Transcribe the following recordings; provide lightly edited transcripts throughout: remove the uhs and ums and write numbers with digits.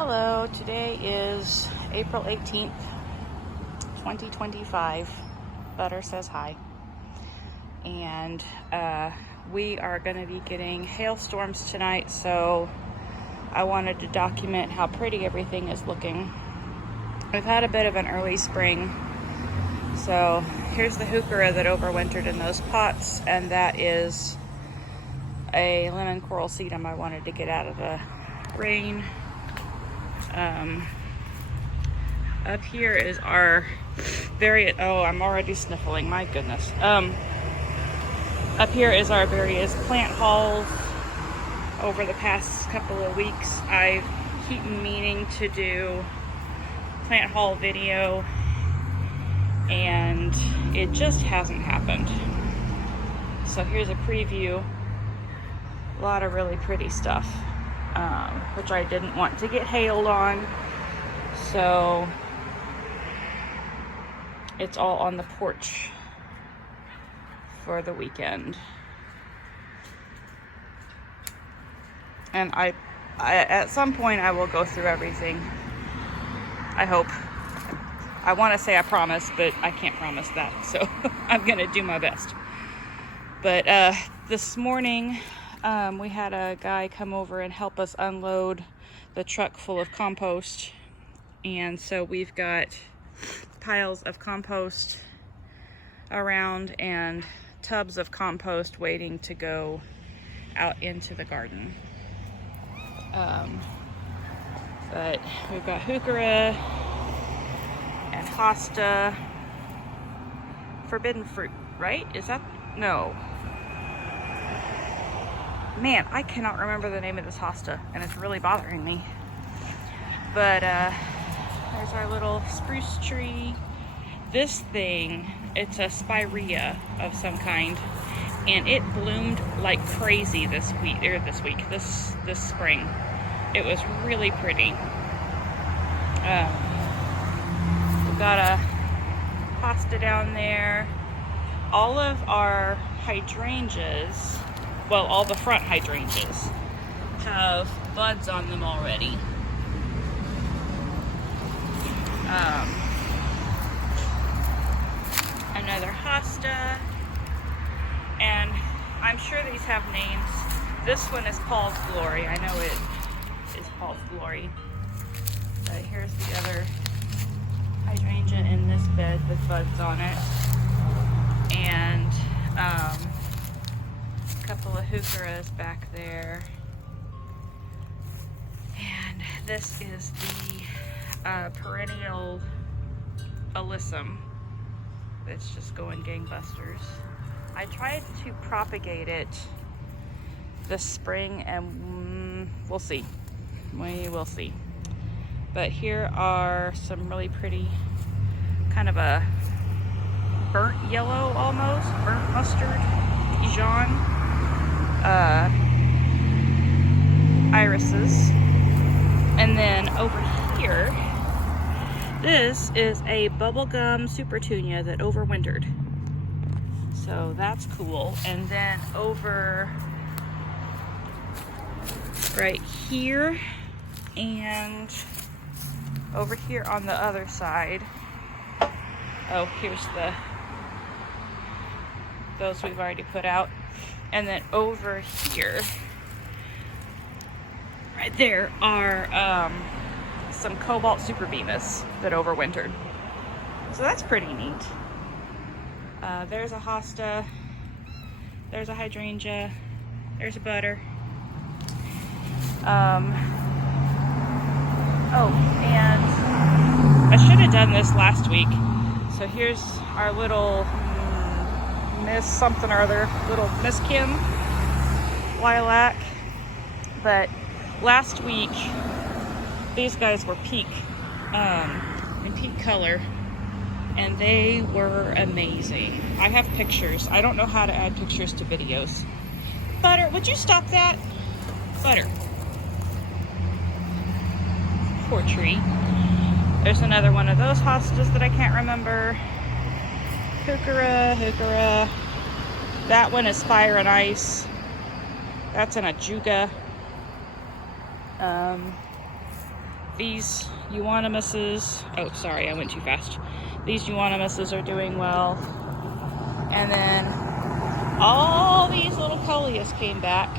Hello, today is April 18th, 2025. Butter says hi. And we are going to be getting hailstorms tonight, so I wanted to document how pretty everything is looking. We've had a bit of an early spring, so here's the heuchera that overwintered in those pots, and that is a lemon coral sedum I wanted to get out of the rain. Up here is our I'm already sniffling, my goodness. Up here is our various plant hauls over the past couple of weeks. I keep meaning to do plant haul video, and it just hasn't happened. So here's a preview. A lot of really pretty stuff, which I didn't want to get hailed on. So it's all on the porch for the weekend. And I at some point I will go through everything. I hope. I want to say I promise, but I can't promise that. So I'm going to do my best. But this morning we had a guy come over and help us unload the truck full of compost. And so we've got piles of compost around and tubs of compost waiting to go out into the garden. But we've got heuchera and hosta, forbidden fruit, right? Is that? No. Man, I cannot remember the name of this hosta, and it's really bothering me. But there's our little spruce tree. This thing, it's a spirea of some kind, and it bloomed like crazy this spring. It was really pretty. We've got a hosta down there. All of our hydrangeas, well, all the front hydrangeas have buds on them already. Another hosta, and I'm sure these have names. This one is Paul's Glory. I know it is Paul's Glory. But here's the other hydrangea in this bed with buds on it, and a couple of heucheras back there. And this is the perennial alyssum that's just going gangbusters. I tried to propagate it this spring, and we'll see. We will see. But here are some really pretty, kind of a burnt yellow almost, burnt mustard, Dijon irises. And then over here, this is a bubblegum supertunia that overwintered. So that's cool. And then over right here and over here on the other side. Oh, here's those we've already put out. And then over here, right there are some cobalt superbemus that overwintered. So that's pretty neat. There's a hosta, there's a hydrangea, there's a butter. Oh, and I should have done this last week. So here's our little Miss something or other, little Miss Kim lilac. But last week, these guys were in peak color, and they were amazing. I have pictures. I don't know how to add pictures to videos. Butter, would you stop that? Butter. Poor tree. There's another one of those hostas that I can't remember. Heuchera. That one is fire and ice. That's an ajuga. these euonymuses, oh sorry, I went too fast. These euonymuses are doing well. And then all these little coleus came back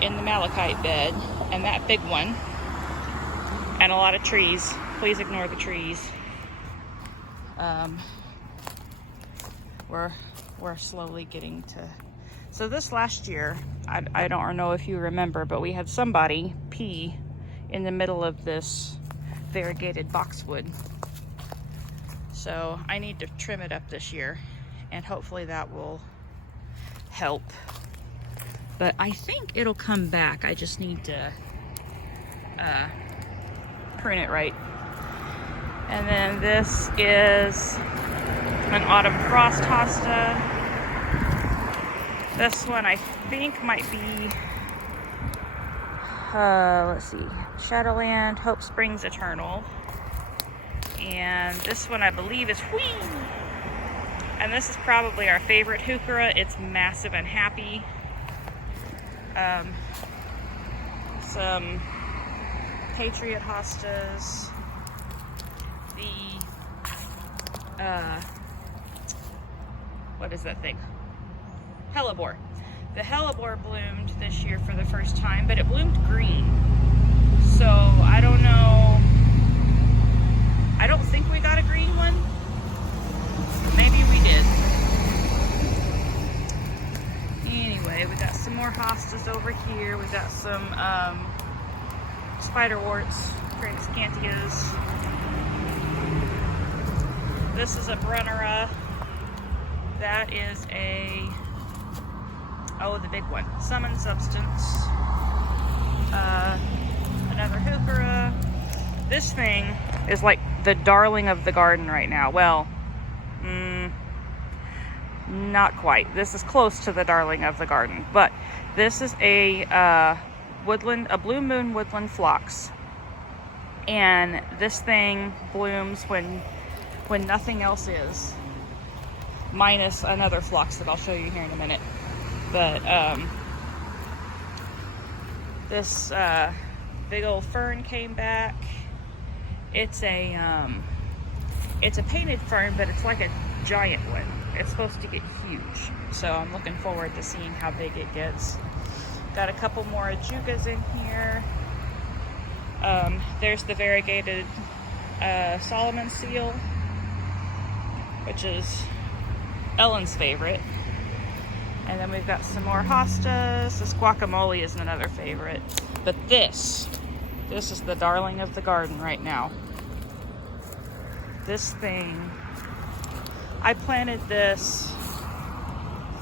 in the malachite bed, and that big one, and a lot of trees. Please ignore the trees. We're slowly getting to. So this last year, I don't know if you remember, but we had somebody pee in the middle of this variegated boxwood. So I need to trim it up this year, and hopefully that will help. But I think it'll come back. I just need to prune it right. And then this is an autumn frost hosta. This one I think might be, let's see, Shadowland, Hope Springs Eternal. And this one I believe is Whee! And this is probably our favorite heuchera. It's massive and happy. Some Patriot hostas. What is that thing? Hellebore. The hellebore bloomed this year for the first time, but it bloomed green. So I don't know. I don't think we got a green one. Maybe we did. Anyway, we got some more hostas over here. We got some spiderworts, Transcantias. This is a Brunnera. That is a, oh, the big one, Summon Substance. Another heuchera. This thing is like the darling of the garden right now. Well, not quite. This is close to the darling of the garden, but this is a woodland, a blue moon woodland phlox, and this thing blooms when nothing else is, minus another phlox that I'll show you here in a minute. But this big old fern came back. It's a painted fern, but it's like a giant one. It's supposed to get huge, so I'm looking forward to seeing how big it gets. Got a couple more ajugas in here. There's the variegated Solomon seal, which is Ellen's favorite. And then we've got some more hostas. This guacamole is another favorite. But this is the darling of the garden right now. This thing, I planted this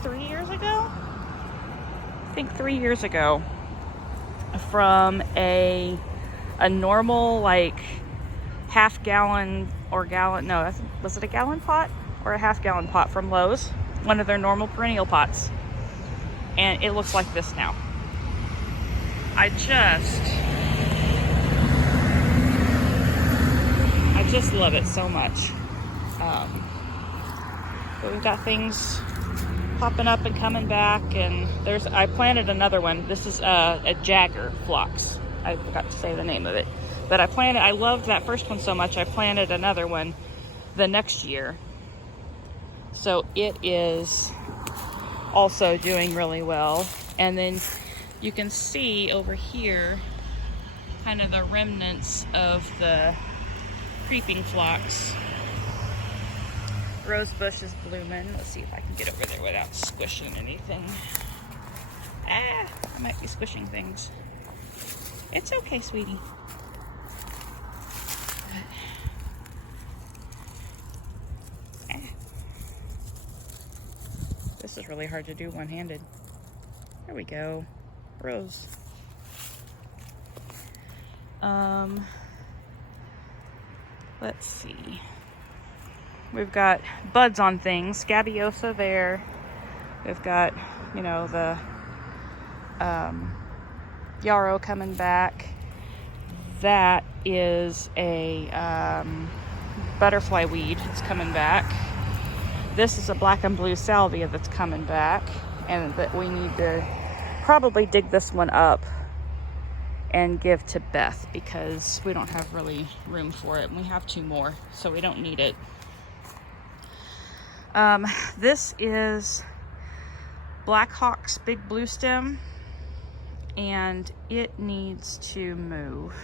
3 years ago? I think 3 years ago, from a normal, like, half-gallon or gallon, no, was it a gallon pot or a half-gallon pot from Lowe's? One of their normal perennial pots. And it looks like this now. I just love it so much. But we've got things popping up and coming back, and I planted another one. This is a Jagger phlox. I forgot to say the name of it. But I loved that first one so much, I planted another one the next year. So it is also doing really well. And then you can see over here kind of the remnants of the creeping phlox. Rosebush is blooming. Let's see if I can get over there without squishing anything. I might be squishing things. It's okay, sweetie. This is really hard to do one-handed. There we go. Rose. Let's see. We've got buds on things. Scabiosa there. We've got, the yarrow coming back. That is a butterfly weed. It's coming back. This is a black and blue salvia that's coming back, and that we need to probably dig this one up and give to Beth because we don't have really room for it, and we have 2 more, so we don't need it. This is Black Hawk's big blue stem, and it needs to move,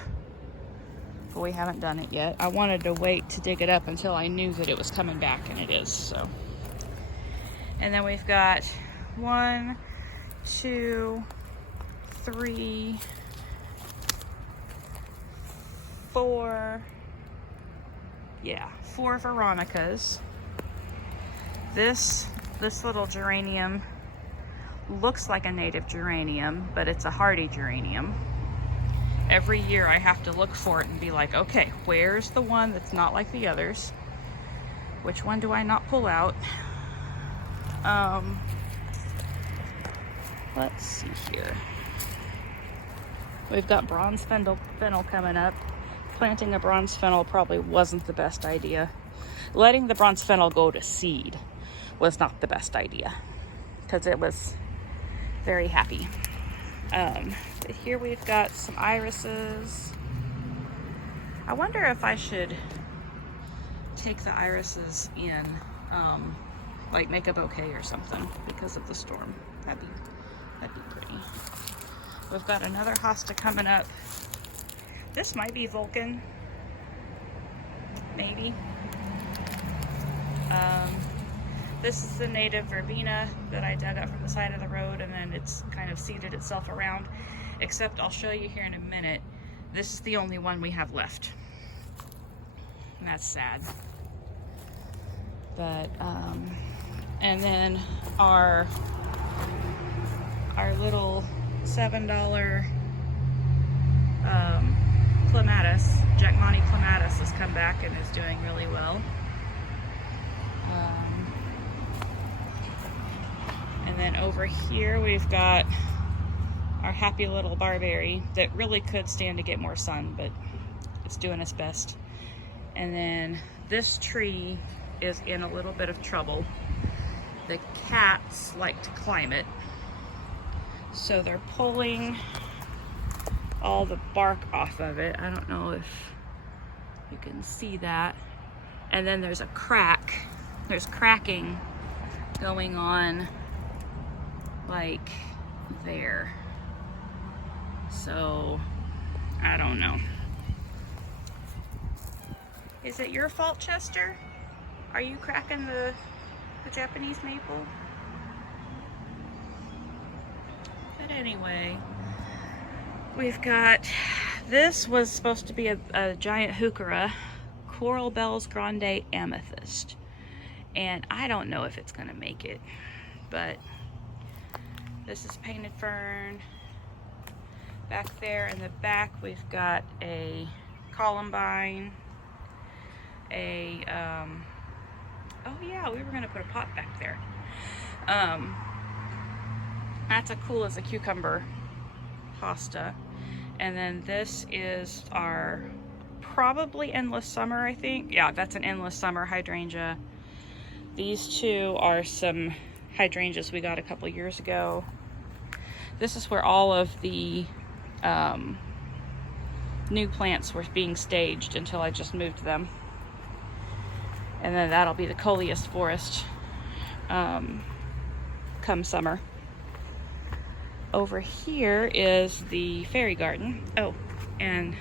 but we haven't done it yet. I wanted to wait to dig it up until I knew that it was coming back, and it is. So, and then we've got 1, 2, 3, 4, yeah, 4 Veronicas. This little geranium looks like a native geranium, but it's a hardy geranium. Every year I have to look for it and be like, okay, where's the one that's not like the others? Which one do I not pull out? Let's see here. We've got bronze fennel coming up. Planting a bronze fennel probably wasn't the best idea. Letting the bronze fennel go to seed was not the best idea because it was very happy. But here we've got some irises. I wonder if I should take the irises in, like make a bouquet or something because of the storm. That'd be pretty. We've got another hosta coming up. This might be Vulcan, maybe. This is the native verbena that I dug up from the side of the road, and then it's kind of seeded itself around, except I'll show you here in a minute. This is the only one we have left, and that's sad. But and then our little $7 clematis, Jackmani clematis, has come back and is doing really well. And then over here we've got our happy little barberry that really could stand to get more sun, but it's doing its best. And then this tree is in a little bit of trouble. The cats like to climb it, so they're pulling all the bark off of it. I don't know if you can see that. And then there's a crack. There's cracking going on like there. So I don't know. Is it your fault, Chester? Are you cracking the Japanese maple? But anyway, we've got, this was supposed to be a giant heuchera, Coral Bells Grande Amethyst. And I don't know if it's gonna make it, but this is painted fern. Back there in the back, we've got a columbine, oh yeah, we were gonna put a pot back there. That's a cool as a cucumber hosta. And then this is our probably endless summer, I think. Yeah, that's an endless summer hydrangea. These two are some hydrangeas we got a couple years ago. This is where all of the new plants were being staged until I just moved them. And then that'll be the coleus forest come summer. Over here is the fairy garden. Oh, and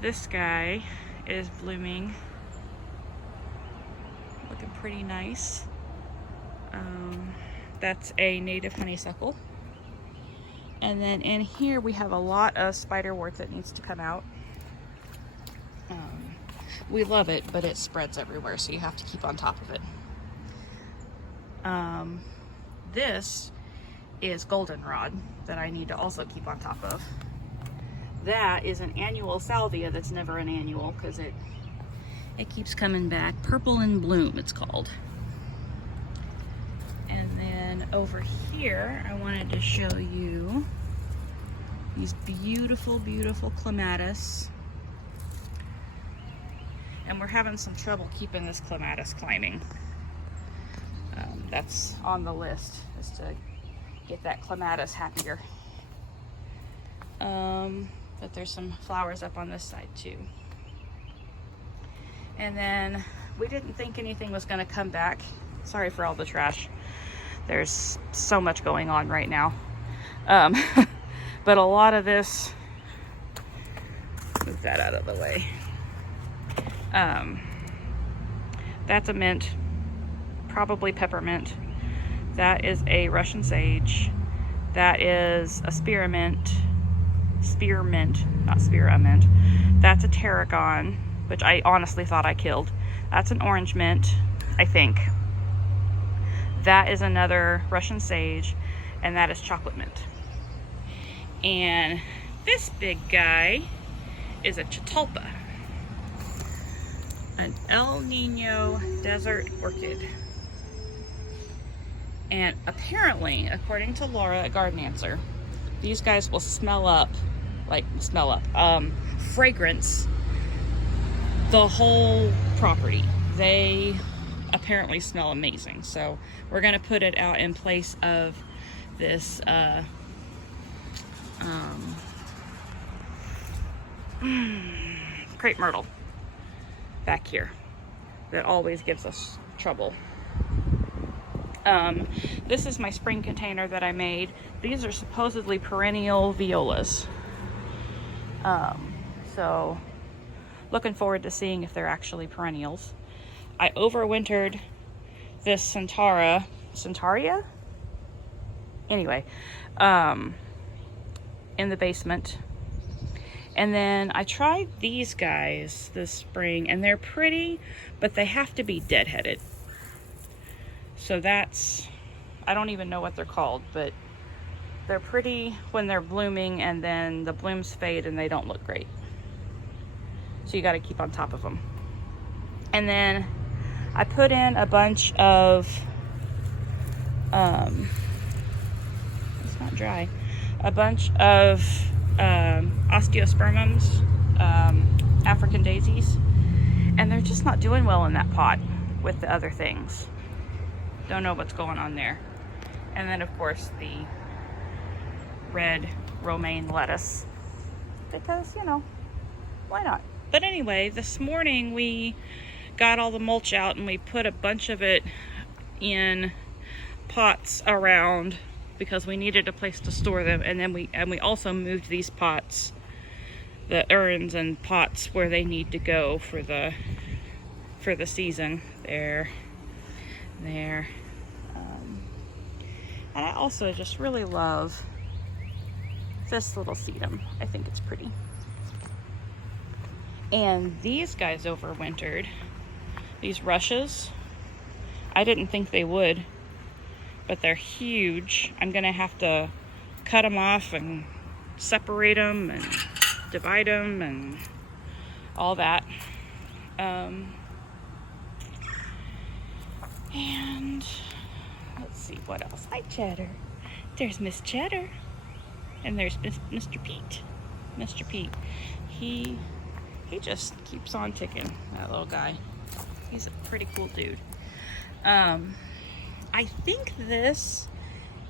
this guy is blooming, looking pretty nice. That's a native honeysuckle. And then in here we have a lot of spiderwort that needs to come out. We love it, but it spreads everywhere, so you have to keep on top of it. This is goldenrod that I need to also keep on top of. That is an annual salvia that's never an annual because it keeps coming back. Purple in Bloom, it's called. And then over here, I wanted to show you these beautiful, beautiful clematis. And we're having some trouble keeping this clematis climbing. That's on the list, is to get that clematis happier. But there's some flowers up on this side too. And then we didn't think anything was going to come back. Sorry for all the trash. There's so much going on right now. But a lot of this, move that out of the way. That's a mint, probably peppermint. That is a Russian sage. That is a spearmint, not spearmint. That's a tarragon, which I honestly thought I killed. That's an orange mint, I think. That is another Russian sage, and that is chocolate mint. And this big guy is a catalpa, an El Nino desert orchid. And apparently, according to Laura at Garden Answer, these guys will fragrance the whole property. They apparently smell amazing. So we're gonna put it out in place of this crepe myrtle back here that always gives us trouble. This is my spring container that I made. These are supposedly perennial violas. So looking forward to seeing if they're actually perennials. I overwintered this Centaurea? Anyway, in the basement. And then I tried these guys this spring, and they're pretty, but they have to be deadheaded. So that's, I don't even know what they're called, but they're pretty when they're blooming, and then the blooms fade and they don't look great. So you got to keep on top of them. And then I put in a bunch of, it's not dry, a bunch of osteospermums, African daisies, and they're just not doing well in that pot with the other things. Don't know what's going on there. And then of course the red romaine lettuce, because, you know, why not? But anyway, this morning we got all the mulch out and we put a bunch of it in pots around because we needed a place to store them. And then we also moved these pots, the urns and pots, where they need to go for the season. There. And I also just really love this little sedum. I think it's pretty. And these guys overwintered. These rushes. I didn't think they would, but they're huge. I'm gonna have to cut them off and separate them and divide them and all that. And let's see what else. Hi, Cheddar. There's Miss Cheddar. And there's Mr. Pete. Mr. Pete. He just keeps on ticking, that little guy. He's a pretty cool dude. I think this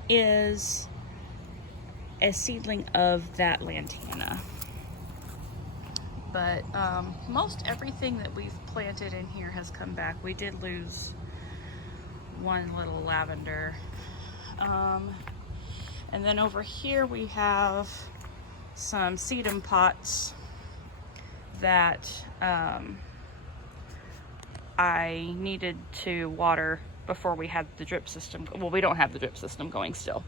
is a seedling of that lantana. But most everything that we've planted in here has come back. We did lose one little lavender. And then over here we have some sedum pots that I needed to water before we had the drip system. Well, we don't have the drip system going still,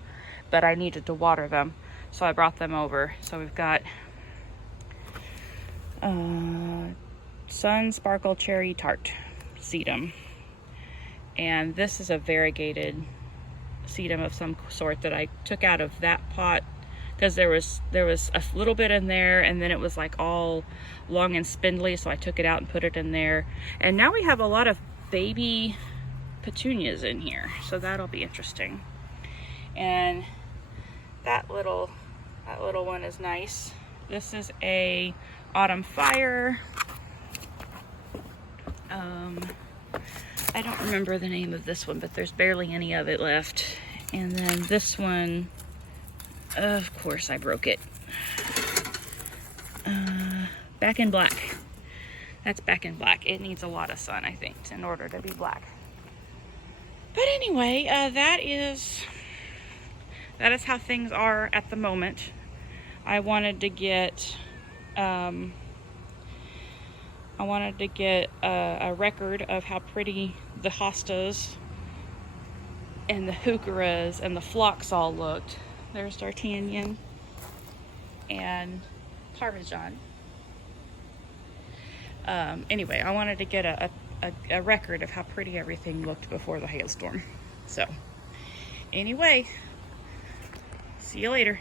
but I needed to water them, so I brought them over. So we've got Sun Sparkle Cherry Tart sedum, and this is a variegated sedum of some sort that I took out of that pot because there was a little bit in there, and then it was like all long and spindly, so I took it out and put it in there. And now we have a lot of baby petunias in here, so that'll be interesting. And that little one is nice. This is a Autumn Fire. I don't remember the name of this one, but there's barely any of it left. And then this one, of course I broke it. back in black. That's back in black. It needs a lot of sun, I think, in order to be black. But anyway, that is how things are at the moment. I wanted to get a record of how pretty the hostas and the heucheras and the phlox all looked. There's D'Artagnan and Parmesan. Anyway, I wanted to get a record of how pretty everything looked before the hailstorm. So, anyway, see you later.